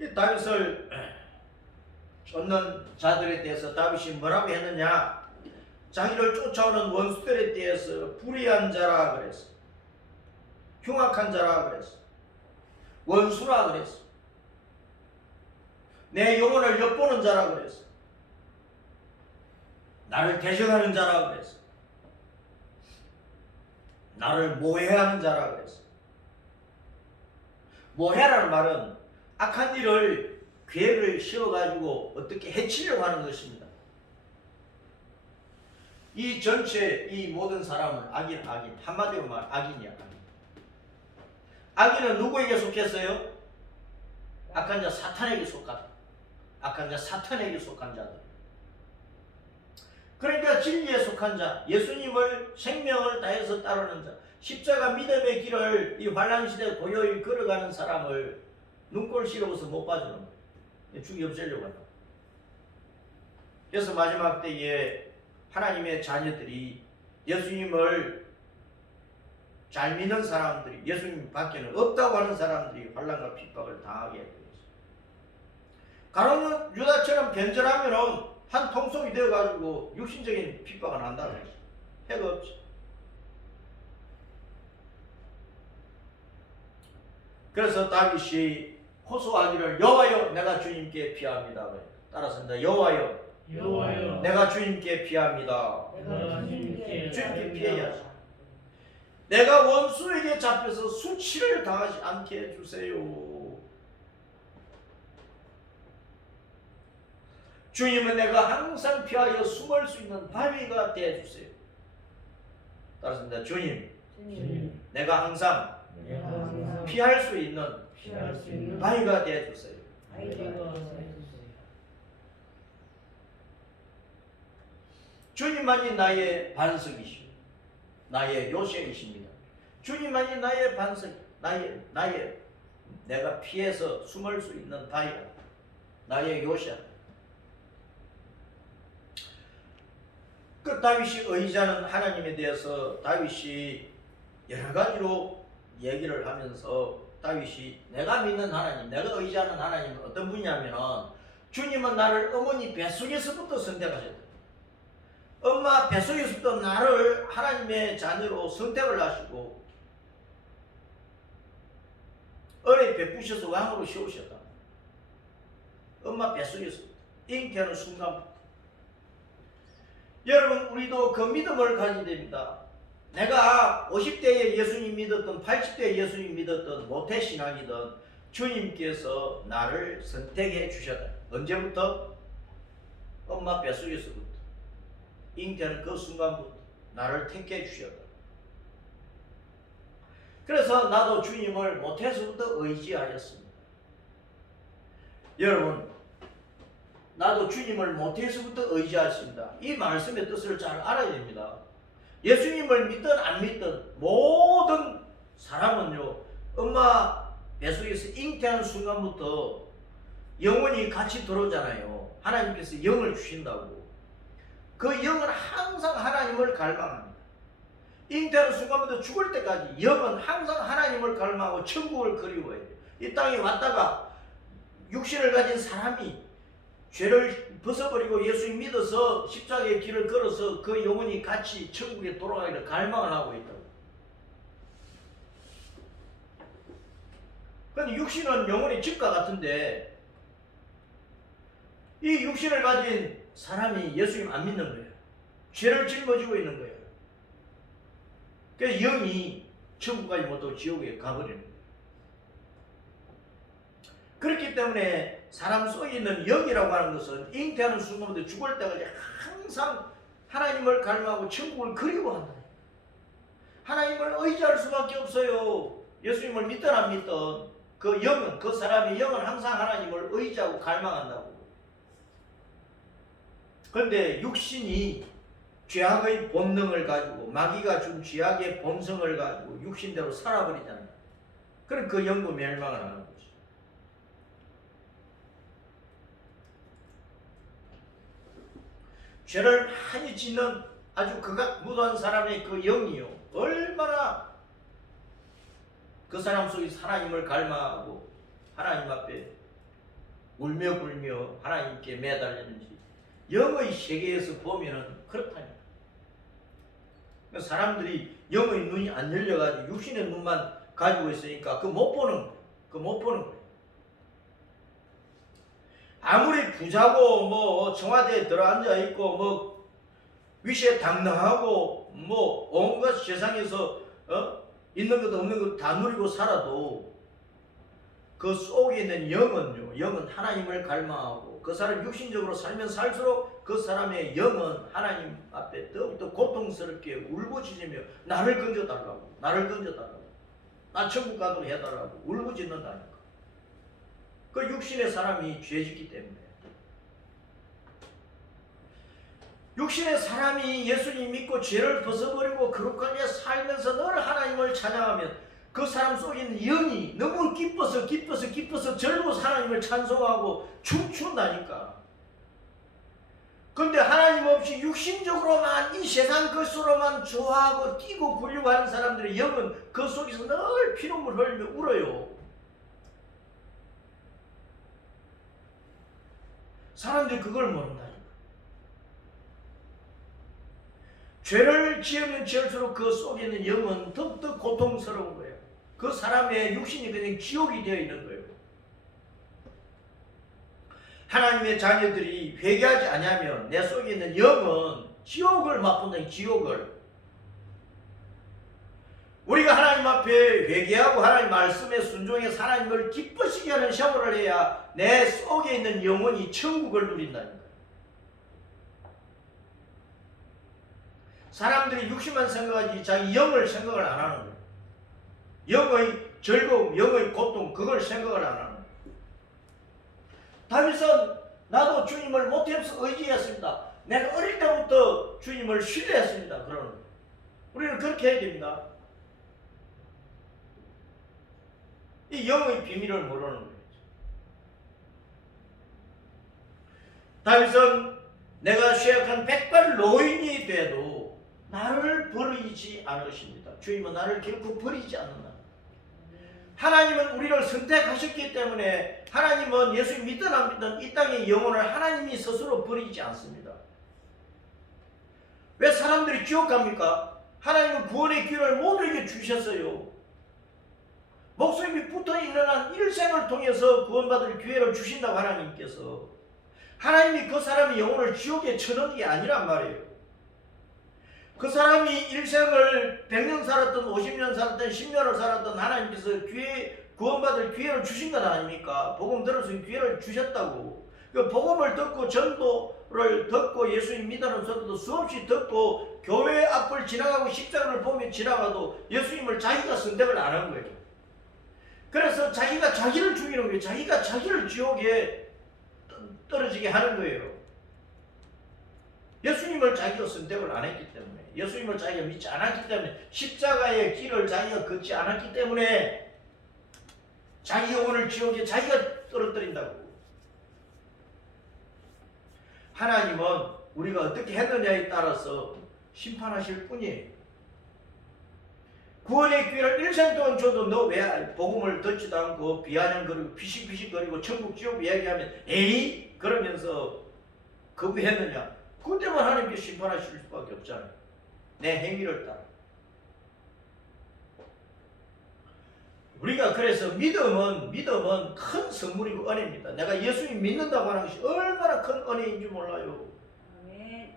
이 다윗을 쫓는 자들에 대해서 다윗이 뭐라고 했느냐? 자기를 쫓아오는 원수들에 대해서 불의한 자라 그랬어. 흉악한 자라 그랬어. 원수라 그랬어. 내 영혼을 엿보는 자라 그랬어. 나를 대적하는 자라 그랬어. 나를 모해하는 자라 그랬어. 모해라는 말은 악한 일을 계획을 씌워가지고 어떻게 해치려고 하는 것입니다. 이 전체 이 모든 사람은 악인 한마디로 말 악인이야. 악인은 누구에게 속했어요? 악한 자 사탄에게 속한 악한 자 사탄에게 속한 자들. 그러니까 진리에 속한 자, 예수님을 생명을 다해서 따르는 자, 십자가 믿음의 길을 이 환난시대 고요히 걸어가는 사람을 눈꼴 시려워서 못 봐주는 거예요. 죽이 없애려고 한다. 그래서 마지막 때에 하나님의 자녀들이 예수님을 잘 믿는 사람들이 예수님 밖에는 없다고 하는 사람들이 환난과 핍박을 당하게 되었어요. 가룟 유다처럼 변절하면은 한 통속이 되어가지고 육신적인 핍박은 한다고 했어요. 해가 없지. 그래서 다윗이 호소하기를 여호와여 내가 주님께 피합니다. 따라서 여호와여 내가 주님께 피합니다. 주님께 피해야지. 내가 원수에게 잡혀서 수치를 당하지 않게 해주세요. 주님은 내가 항상 피하여 숨을 수 있는 바위가 되어주세요. 따라서 주님 내가 항상 피할 수 있는 바위가 되어주세요. 주님만이 나의 반석이시오. 나의 요새이십니다. 주님만이 나의 반석, 내가 피해서 숨을 수 있는 바위가 나의 요새. 그 다윗이 의지하는 하나님에 대해서 다윗이 여러 가지로 얘기를 하면서 다윗이 내가 믿는 하나님, 내가 의지하는 하나님은 어떤 분이냐면은 주님은 나를 어머니 뱃속에서부터 선택하셨다. 엄마 뱃속에서부터 나를 하나님의 자녀로 선택을 하시고 어뢰 베푸셔서 왕으로 세우셨다. 엄마 뱃속에서부터 잉태하는 순간부터. 여러분 우리도 그 믿음을 가지게 됩니다. 내가 50대에 예수님 믿었던 80대에 예수님 믿었던 모태신앙이든 주님께서 나를 선택해 주셨다. 언제부터? 엄마 뱃속에서부터 잉태하는 그 순간부터 나를 택해 주셨다. 그래서 나도 주님을 모태에서부터 의지하였습니다. 여러분 나도 주님을 모태에서부터 의지하였습니다. 이 말씀의 뜻을 잘 알아야 됩니다. 예수님을 믿든 안 믿든 모든 사람은요 엄마 뱃속에서 잉태하는 순간부터 영혼이 같이 들어오잖아요. 하나님께서 영을 주신다고. 그 영은 항상 하나님을 갈망합니다. 잉태하는 순간부터 죽을 때까지 영은 항상 하나님을 갈망하고 천국을 그리워해요. 이 땅에 왔다가 육신을 가진 사람이 죄를 벗어버리고 예수님 믿어서 십자가의 길을 걸어서 그 영혼이 같이 천국에 돌아가기를 갈망을 하고 있다고. 그런데 육신은 영혼의 집과 같은데 이 육신을 가진 사람이 예수님 안 믿는 거예요. 죄를 짊어지고 있는 거예요. 그래서 영이 천국까지 못하고 지옥에 가버리는 거예요. 그렇기 때문에 사람 속에 있는 영이라고 하는 것은 잉태하는 순간부터 죽을 때까지 항상 하나님을 갈망하고 천국을 그리워한다. 하나님을 의지할 수밖에 없어요. 예수님을 믿든 안 믿든 그 영은, 그 사람의 영은 항상 하나님을 의지하고 갈망한다고. 그런데 육신이 죄악의 본능을 가지고 마귀가 준 죄악의 본성을 가지고 육신대로 살아버리잖아요. 그럼 그 영도 멸망을 하는 거죠. 죄를 많이 짓는 아주 극악무도한 사람의 그 영이요, 얼마나 그 사람 속에서 하나님을 갈망하고 하나님 앞에 울며 불며 하나님께 매달리는지 영의 세계에서 보면은 그렇다니까. 사람들이 영의 눈이 안 열려가지고 육신의 눈만 가지고 있으니까 그 못 보는 거예요. 아무리 부자고 뭐 청와대에 들어앉아 있고 뭐 위시에 당당하고 뭐 온갖 세상에서 있는 것도 없는 것 다 누리고 살아도 그 속에 있는 영은 하나님을 갈망하고 그 사람 육신적으로 살면 살수록 그 사람의 영은 하나님 앞에 더욱더 고통스럽게 울부짖으며 나를 건져달라고, 나 천국 가도록 해달라고 울부짖는다니까. 그 육신의 사람이 죄짓기 때문에. 육신의 사람이 예수님 믿고 죄를 벗어버리고 거룩하게 살면서 늘 하나님을 찬양하면 그 사람 속에 있는 영이 너무 기뻐서 절로서 하나님을 찬송하고 춤춘다니까. 그런데 하나님 없이 육신적으로만 이 세상 것으로만 좋아하고 뛰고 굴려고 하는 사람들의 영은 그 속에서 늘 피눈물 흘리며 울어요. 사람들이 그걸 모른다니까. 죄를 지으면 지을수록 그 속에 있는 영은 더욱더 고통스러운 거예요. 그 사람의 육신이 그냥 지옥이 되어 있는 거예요. 하나님의 자녀들이 회개하지 않으면 내 속에 있는 영은 지옥을 맛본다. 지옥을. 우리가 하나님 앞에 회개하고 하나님 말씀에 순종해서 하나님을 기쁘시게 하는 생활을 해야 내 속에 있는 영혼이 천국을 누린다니까. 사람들이 육신만 생각하지 자기 영을 생각을 안 하는 거예요. 영의 즐거움, 영의 고통, 그걸 생각을 안 하는 거예요. 다윗은 나도 주님을 모태에서 의지했습니다. 내가 어릴 때부터 주님을 신뢰했습니다. 그러는 거예요. 우리는 그렇게 해야 됩니다. 이 영의 비밀을 모르는 거예요. 다윗은 내가 쇠약한 백발 노인이 돼도 나를 버리지 않으십니다. 주님은 나를 결코 버리지 않는다. 하나님은 우리를 선택하셨기 때문에 하나님은 예수 믿든 안 믿든 이 땅의 영혼을 하나님이 스스로 버리지 않습니다. 왜 사람들이 지옥 갑니까? 하나님은 구원의 기회를 모두에게 주셨어요. 목숨이 붙어있는 한 일생을 통해서 구원받을 기회를 주신다고 하나님께서. 하나님이 그 사람의 영혼을 지옥에 쳐넣은 게 아니란 말이에요. 그 사람이 일생을 100년 살았든 50년 살았든 10년을 살았든 하나님께서 구원받을 기회를 주신 것 아닙니까? 복음 들을 수 있는 기회를 주셨다고. 그 복음을 듣고 전도를 듣고 예수님 믿는 소리도 수없이 듣고 교회 앞을 지나가고 십자가를 보며 지나가도 예수님을 자기가 선택을 안 한 거예요. 그래서 자기가 자기를 죽이는 거예요. 자기가 자기를 지옥에 떨어지게 하는 거예요. 예수님을 자기가 선택을 안 했기 때문에, 예수님을 자기가 믿지 않았기 때문에, 십자가의 길을 자기가 걷지 않았기 때문에 자기 영혼을 지옥에 자기가 떨어뜨린다고. 하나님은 우리가 어떻게 했느냐에 따라서 심판하실 뿐이에요. 구원의 기회를 일생 동안 줘도 너 왜 복음을 듣지도 않고 비아냥거리고 피식피식거리고 천국 지옥 이야기하면 에이? 그러면서 거부했느냐? 그때만 하나님께 심판하실 수밖에 없잖아요. 내 행위를 따라. 우리가 그래서 믿음은 큰 선물이고 은혜입니다. 내가 예수님 믿는다고 하는 것이 얼마나 큰 은혜인지 몰라요. 아멘.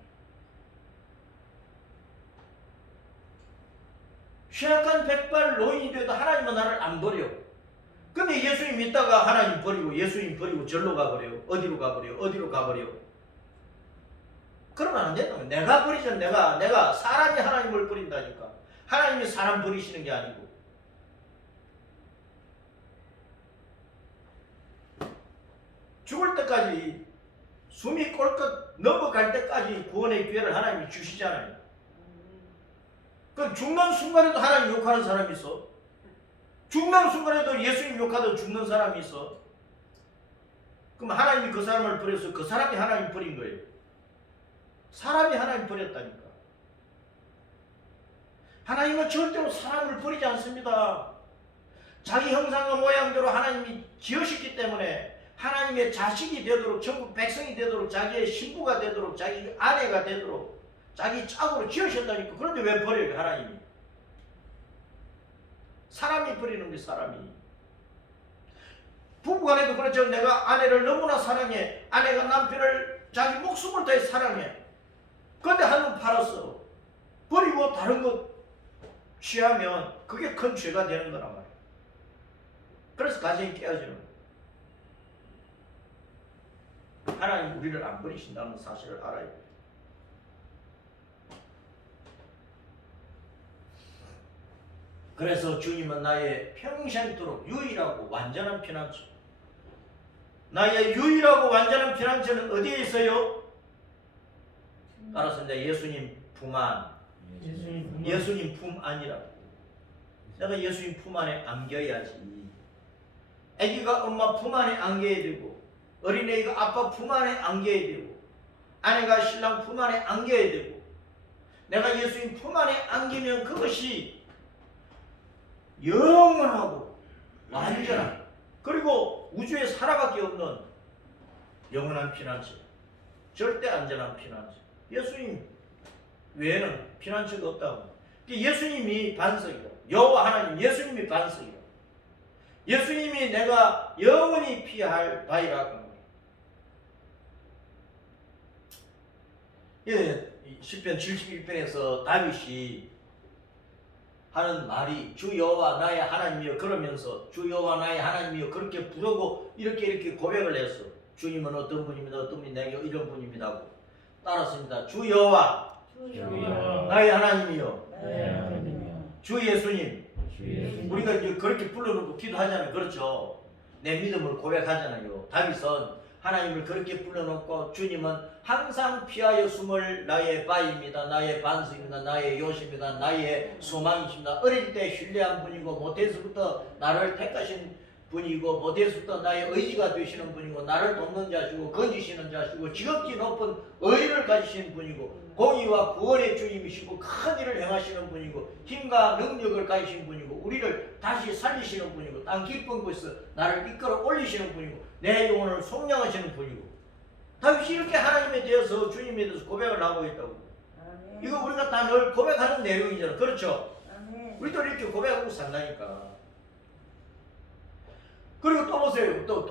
쇠약한 백발 노인이 되어도 하나님은 나를 안 버려. 근데 예수님 믿다가 하나님 버리고 예수님 버리고 절로 가버려. 어디로 가버려. 그러면 안 된다. 내가 버리죠. 내가 사람이 하나님을 버린다니까. 하나님이 사람 버리시는 게 아니고. 죽을 때까지 숨이 꼴깍 넘어갈 때까지 구원의 기회를 하나님이 주시잖아요. 그럼 죽는 순간에도 하나님 욕하는 사람이 있어. 죽는 순간에도 예수님 욕하다 죽는 사람이 있어. 그럼 하나님이 그 사람을 버려서 그 사람이 하나님 버린 거예요. 사람이 하나님 버렸다니까. 하나님은 절대로 사람을 버리지 않습니다. 자기 형상과 모양대로 하나님이 지으셨기 때문에 하나님의 자식이 되도록, 전국 백성이 되도록, 자기의 신부가 되도록, 자기 아내가 되도록 자기 짝으로 지으셨다니까. 그런데 왜 버려요, 하나님이? 사람이 버리는 게 사람이. 부부간에도 그렇죠. 내가 아내를 너무나 사랑해. 아내가 남편을 자기 목숨을 다해 사랑해. 그런데 한번 팔았어. 버리고 다른 것 취하면 그게 큰 죄가 되는 거란 말이야. 그래서 가정이 깨어지는 거야. 하나님 우리를 안 버리신다는 사실을 알아야 돼. 그래서 주님은 나의 평생토록 유일하고 완전한 피난처. 나의 유일하고 완전한 피난처는 어디에 있어요? 따라서 예수님 품 안. 예수님 품 안이라고. 내가 예수님 품 안에 안겨야지. 아기가 엄마 품 안에 안겨야 되고, 어린애가 아빠 품 안에 안겨야 되고, 아내가 신랑 품 안에 안겨야 되고, 내가 예수님 품 안에 안기면 그것이 영원하고 완전한, 그리고 우주에 하나밖에 없는 영원한 피난처, 절대 안전한 피난처. 예수님 외에는 피난처가 없다고. 예수님이 반석이다. 여호와 하나님 예수님이 반석이다. 예수님이 내가 영원히 피할 바위라고. 예, 시편 71편에서 다윗이 하는 말이 주 여호와 나의 하나님이여, 그러면서 주 여호와 나의 하나님이여 그렇게 부르고 이렇게 고백을 했어. 주님은 어떤 분입니다. 어떤 분이 내게 이런 분입니다 하고 따랐습니다. 주 여호와 나의 하나님이여, 주 예수님. 우리가 이제 그렇게 불러놓고 기도하잖아요. 그렇죠. 내 믿음을 고백하잖아요. 다윗은 하나님을 그렇게 불러놓고 주님은 항상 피하여 숨을 나의 바위입니다. 나의 반석입니다. 나의 요새입니다. 나의 소망이십니다. 어릴 때 신뢰한 분이고 모태에서부터 나를 택하신 분이고 모태에서부터 나의 의지가 되시는 분이고 나를 돕는 자시고 건지시는 자시고 지극히 높은 의를 가지시는 분이고 공의와 구원의 주님이시고 큰 일을 행하시는 분이고 힘과 능력을 가지신 분이고 우리를 다시 살리시는 분이고 땅 깊은 곳에서 나를 이끌어 올리시는 분이고 내 영혼을 속량하시는 분이고 다윗이 이렇게 하나님에 대해서 주님에 대해서 고백을 하고 있다고. 아멘. 이거 우리가 다 늘 고백하는 내용이잖아. 그렇죠? 아멘. 우리도 이렇게 고백하고 산다니까. 그리고 또 보세요. 또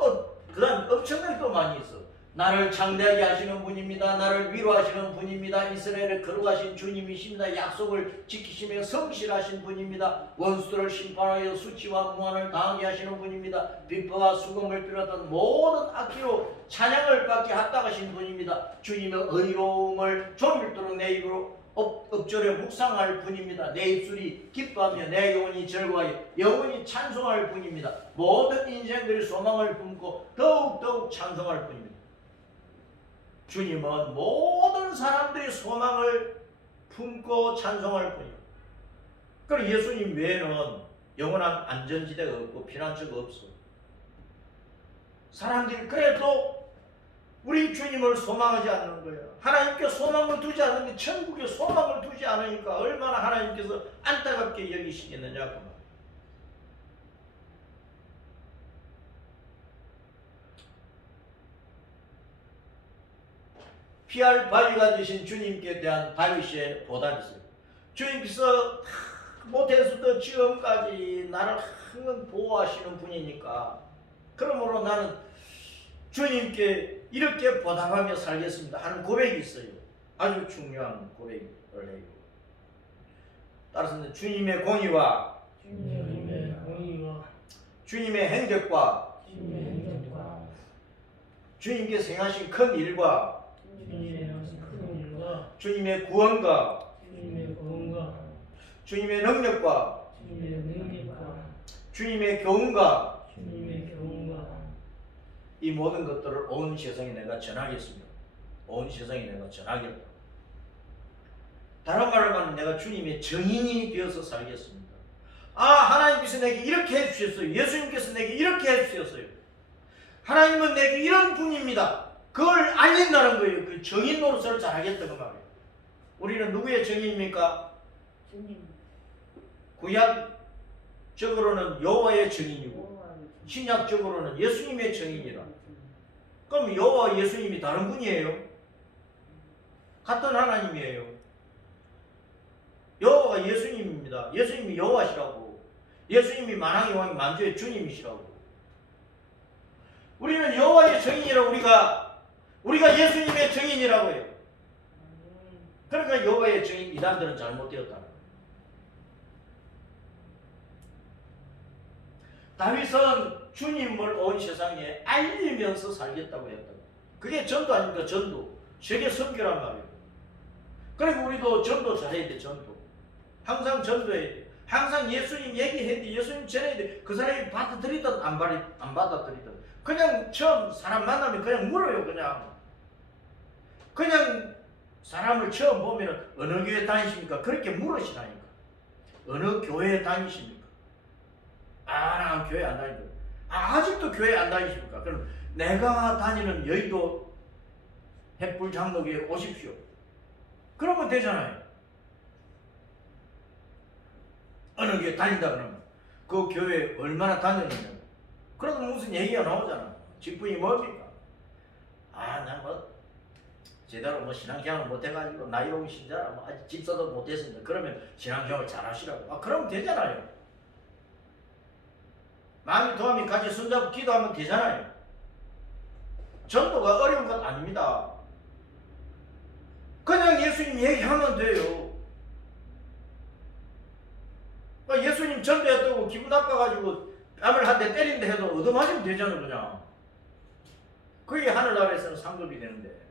그 다음 엄청나게 또 많이 있어. 나를 장대하게 하시는 분입니다. 나를 위로하시는 분입니다. 이스라엘을 거룩하신 주님이십니다. 약속을 지키시며 성실하신 분입니다. 원수들을 심판하여 수치와 무한을 당하게 하시는 분입니다. 비파와 수금을 비롯한 모든 악기로 찬양을 받게 합당하신 분입니다. 주님의 의로움을 종일토록 내 입으로 엎절에 묵상할 분입니다. 내 입술이 기뻐하며 내 영혼이 즐거워하여 영원히 찬송할 분입니다. 모든 인생들이 소망을 품고 더욱 찬송할 분입니다. 주님은 모든 사람들이 소망을 품고 찬송할 분이에요. 그리고 예수님 외에는 영원한 안전지대가 없고 피난처가 없어. 사람들이 그래도 우리 주님을 소망하지 않는 거예요. 하나님께 소망을 두지 않는데 천국에 소망을 두지 않으니까 얼마나 하나님께서 안타깝게 여기시겠느냐 그 말. 피할 바위가 되신 주님께 대한 다윗의 보답이 있어요. 주님께서 모태에서부터 지금까지 나를 항상 보호하시는 분이니까 그러므로 나는 주님께 이렇게 보답하며 살겠습니다 하는 고백이 있어요. 아주 중요한 고백을 해요. 따라서 주님의 공의와 주님의 행적과 주님께서 행하신 큰 일과 주님의 구원과 주님의 능력과 주님의 교훈과 이 모든 것들을 온 세상에 내가 전하겠습니다. 온 세상에 내가 전하겠다. 다른 말로 하면 내가 주님의 증인이 되어서 살겠습니다. 아, 하나님께서 내게 이렇게 해주셨어요. 예수님께서 내게 이렇게 해주셨어요. 하나님은 내게 이런 분입니다. 그걸 알린다는 거예요. 그 증인 노릇을 잘하겠다 그 말이에요. 우리는 누구의 증인입니까? 주님. 구약적으로는 여호와의 증인이고 신약적으로는 예수님의 증인이라. 그럼 여호와 예수님이 다른 분이에요? 같은 하나님이에요. 여호와가 예수님입니다. 예수님이 여호와시라고. 예수님이 만왕의 왕이 만주의 주님이시라고. 우리는 여호와의 증인이라고 우리가 예수님의 증인이라고 해요. 그러니까 여호와의 증인 이단들은 잘못되었다는 거예요. 다윗은 주님을 온 세상에 알리면서 살겠다고 했다. 그게 전도 아닙니까? 전도. 세계 선교란 말이에요. 그리고 우리도 전도 잘해야 돼. 전도. 항상 전도해야 돼. 항상 예수님 얘기해야 돼. 예수님 전해야 돼. 그 사람이 받아들이든 안 받아들이든. 그냥 처음 사람 만나면 그냥 물어요. 그냥 사람을 처음 보면 어느 교회 다니십니까? 그렇게 물으시라니까. 어느 교회에 다니십니까? 나 교회 안 다니고. 아직도 교회 안 다니십니까? 그럼 내가 다니는 여의도 햇불 장로교회 오십시오. 그러면 되잖아요. 어느 교회 다닌다 그러면 그 교회 얼마나 다녔느냐. 그러면 무슨 얘기가 나오잖아. 직분이 뭡니까? 난 제대로 신앙생활을 못해가지고 나이로운 신자라 아직 집사도 못했습니다. 그러면 신앙생활을 잘하시라고. 그러면 되잖아요. 마음이 도움이 같이 손잡고 기도하면 되잖아요. 전도가 어려운 건 아닙니다. 그냥 예수님 얘기하면 돼요. 예수님 전도했다고 기분 나빠가지고 뺨을 한 대 때린다 해도 얻어맞으면 되잖아요. 그냥. 그게 하늘나라에서는 상급이 되는데.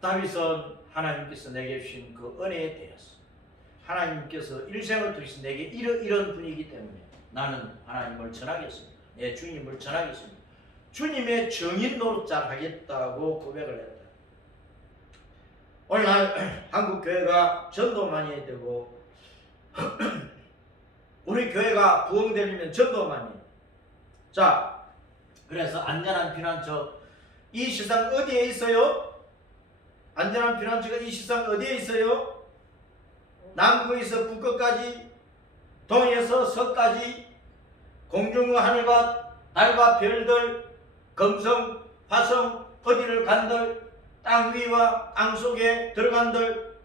다윗은 하나님께서 내게 주신 그 은혜에 대해서 하나님께서 일생을 통해서 내게 이런 분이기 때문에 나는 하나님을 전하겠습니다. 내 주님을 전하겠습니다. 주님의 정인 노릇잘 하겠다고 고백을 했다. 오늘날 한국 교회가 전도 많이 해야 되고 우리 교회가 부흥되려면 전도 많이 해요. 자, 그래서 안전한 피난처 이 세상 어디에 있어요? 안전한 피난처가 이 세상 어디에 있어요? 남극에서 북극까지, 동에서 서까지, 공중의 하늘과 달과 별들, 금성, 화성, 어디를 간들, 땅 위와 땅 속에 들어간들,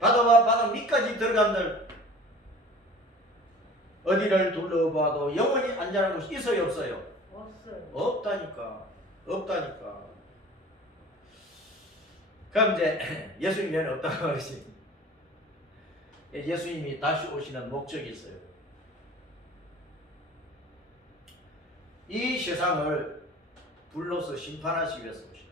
바다와 바다 밑까지 들어간들, 어디를 둘러봐도 영원히 안전한 곳이 있어요, 없어요? 없어요. 없다니까. 그럼 이제 예수님은 없다고 그러지. 예수님이 다시 오시는 목적이 있어요. 이 세상을 불러서 심판하시기 위해서 오시는.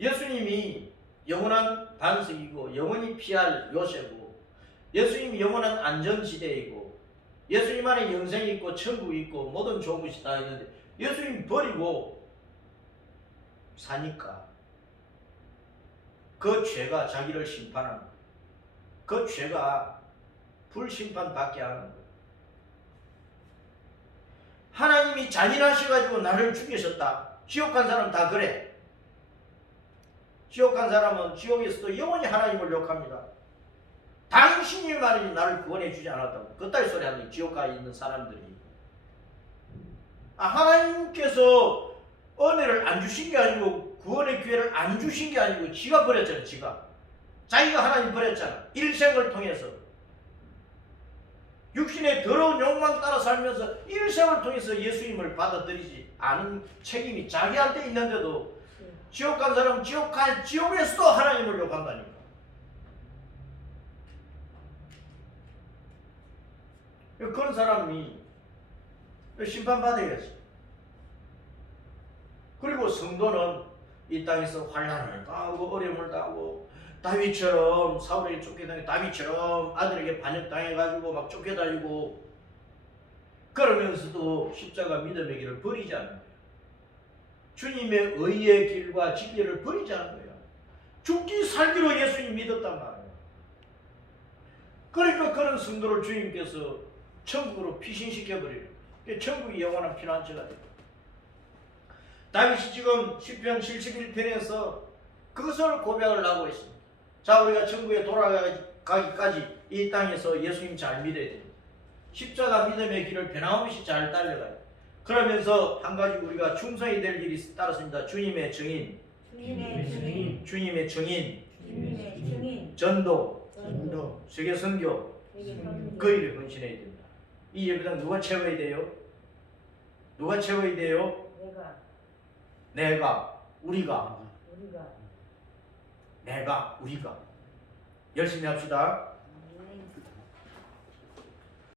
예수님이 영원한 반석이고 영원히 피할 요새고 예수님이 영원한 안전지대이고 예수님 안에 영생이 있고 천국이 있고 모든 좋은 것이 다 있는데 예수님 버리고 사니까 그 죄가 자기를 심판하는 거예요. 그 죄가 불심판 받게 하는 거예요. 하나님이 잔인하셔가지고 나를 죽이셨다. 지옥 간 사람 다 그래. 지옥 간 사람은 지옥에서도 영원히 하나님을 욕합니다. 당신이 말이지 나를 구원해 주지 않았다고. 그따위 소리 하는 지옥 가 있는 사람들이. 하나님께서 은혜를 안 주신 게 아니고 구원의 기회를 안 주신 게 아니고 지가 버렸잖아요. 자기가 하나님 버렸잖아. 일생을 통해서 육신의 더러운 욕망 따라 살면서 일생을 통해서 예수님을 받아들이지 않은 책임이 자기한테 있는데도 지옥 간 사람은 지옥에서도 하나님을 욕한다니까. 그런 사람이 심판받아야지. 그리고 성도는 이 땅에서 환난을 당하고 어려움을 당하고 다윗처럼 사울에게 쫓겨다니고 다윗처럼 아들에게 반역당해가지고 막 쫓겨다니고 그러면서도 십자가 믿음의 길을 버리지 않는 거예요. 주님의 의의 길과 진리를 버리지 않는 거예요. 죽기 살기로 예수님 믿었단 말이에요. 그러니까 그런 성도를 주님께서 천국으로 피신시켜버려요. 천국이 영원한 피난처가 돼요. 다윗이 지금 시편 71편에서 그것을 고백을 하고 있습니다. 자, 우리가 천국에 돌아가기까지 이 땅에서 예수님 잘 믿어야 됩니다. 십자가 믿음의 길을 변함없이 잘 달려가요. 그러면서 한 가지 우리가 충성이 될 일이 따랐습니다. 주님의 증인, 주님의 증인, 주님의 증인, 주님의 증인, 전도, 전도, 세계 선교, 세계 선교. 그 일을 헌신해야 됩니다. 이 예배당 누가 채워야 돼요? 누가 채워야 돼요? 내가, 우리가, 우리가 우리가 열심히 합시다.